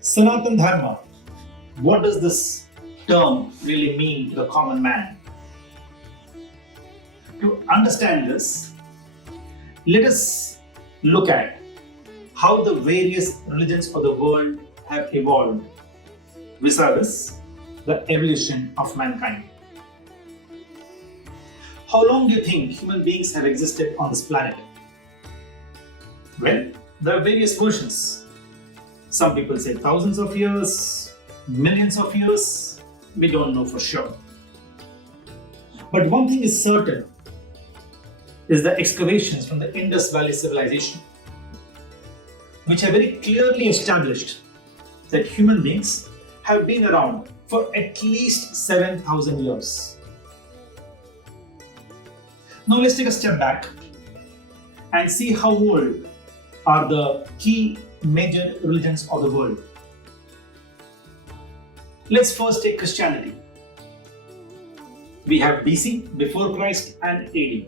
Sanatana Dharma. What does this term really mean to the common man? To understand this, let us look at how the various religions of the world have evolved vis-a-vis the evolution of mankind. How long do you think human beings have existed on this planet? Well, there are various versions. Some people say thousands of years, millions of years, we don't know for sure. But one thing is certain, is the excavations from the Indus Valley civilization, which have very clearly established that human beings have been around for at least 7,000 years. Now let's take a step back and see how old are the key major religions of the world. Let's first take Christianity. We have BC, before Christ, and AD.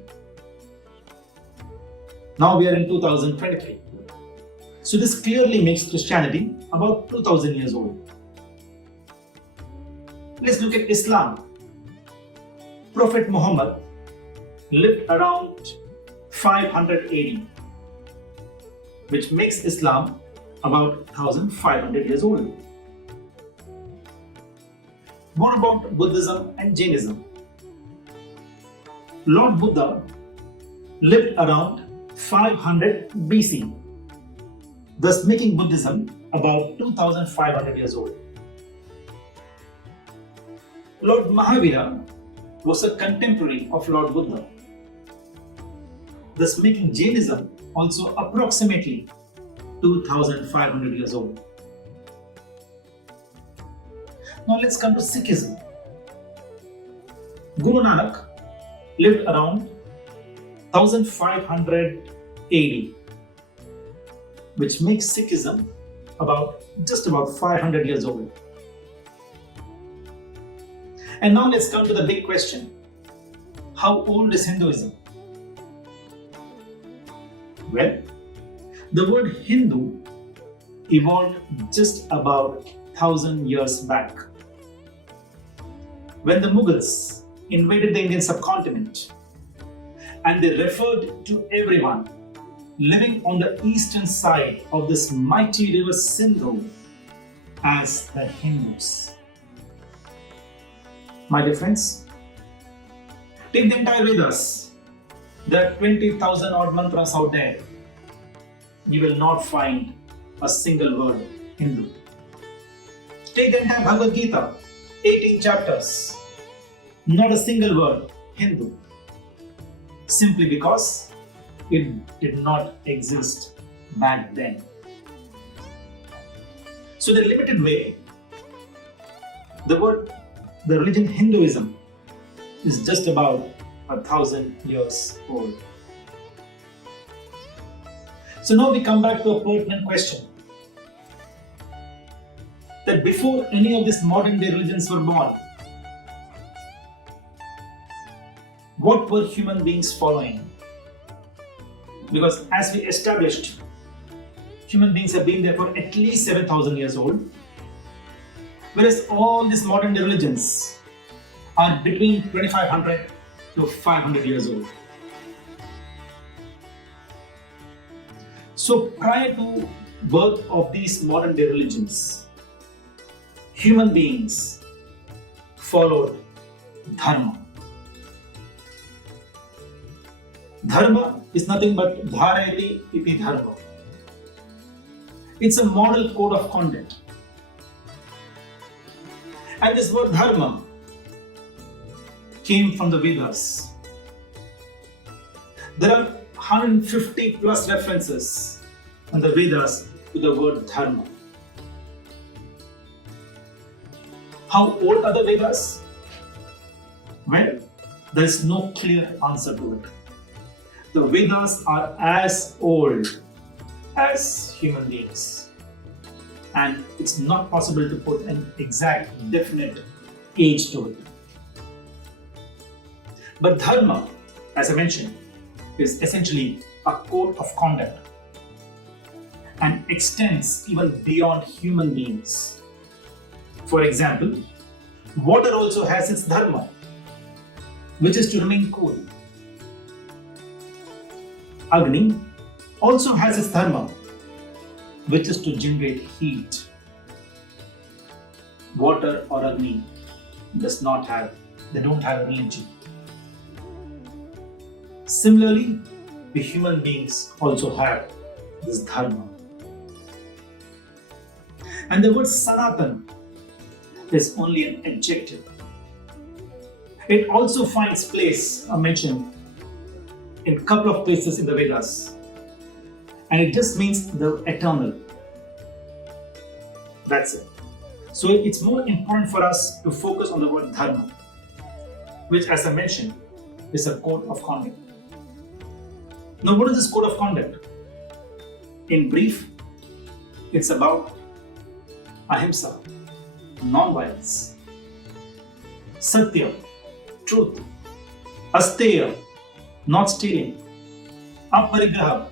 Now we are in 2023. So this clearly makes Christianity about 2000 years old. Let's look at Islam. Prophet Muhammad lived around 500 AD, which makes Islam about 1500 years old. What about Buddhism and Jainism? Lord Buddha lived around 500 BC, thus making Buddhism about 2500 years old. Lord Mahavira was a contemporary of Lord Buddha, thus making Jainism also approximately 2500 years old. Now let's come to Sikhism. Guru Nanak lived around 1500 AD, which makes Sikhism just about 500 years old. And now let's come to the big question. How old is Hinduism? Well, the word Hindu evolved just about 1000 years back, when the Mughals invaded the Indian subcontinent and they referred to everyone living on the eastern side of this mighty river Sindhu as the Hindus. My dear friends, take the entire Vedas. There are 20,000 odd mantras out there. You will not find a single word Hindu. Take the entire Bhagavad Gita, 18 chapters. Not a single word Hindu. Simply because it did not exist back then. So, the limited way, the religion Hinduism is just about 1000 years old. So now we come back to a pertinent question, that before any of these modern day religions were born, what were human beings following? Because as we established, human beings have been there for at least 7,000 years old, whereas all these modern day religions are between 2500 to 500 years old. So prior to birth of these modern day religions, human beings followed Dharma. Dharma is nothing but dharayati iti dharma. It's a moral code of conduct. And this word Dharma came from the Vedas. There are 150 plus references in the Vedas to the word Dharma. How old are the Vedas? Well, there is no clear answer to it. The Vedas are as old as human beings, and it's not possible to put an exact, definite age to it. But Dharma, as I mentioned, is essentially a code of conduct. and extends even beyond human beings. For example, water also has its dharma, which is to remain cool. Agni also has its dharma, which is to generate heat. Water or Agni they don't have energy. Similarly, the human beings also have this dharma. And the word Sanatan is only an adjective. It also finds place, mentioned in a couple of places in the Vedas. And it just means the eternal. That's it. So it's more important for us to focus on the word dharma, which, as I mentioned, is a code of conduct. Now, what is this code of conduct? In brief, it's about ahimsa, non-violence, satya, truth, asteya, not stealing, aparigraha,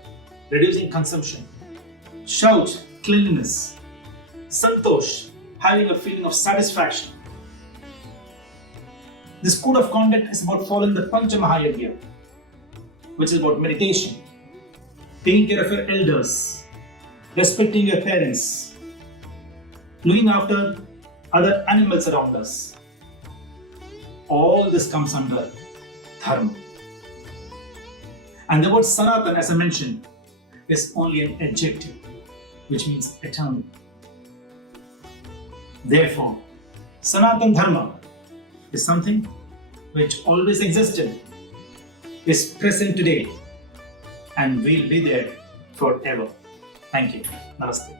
reducing consumption, shauch, cleanliness, santosh, having a feeling of satisfaction. This code of conduct is about following the Pancha Mahayagya, which is about meditation, taking care of your elders, respecting your parents, looking after other animals around us. All this comes under dharma. And the word Sanatan, as I mentioned, is only an adjective, which means eternal. Therefore, Sanatana Dharma is something which always existed, is present today, and will be there forever. Thank you. Namaste.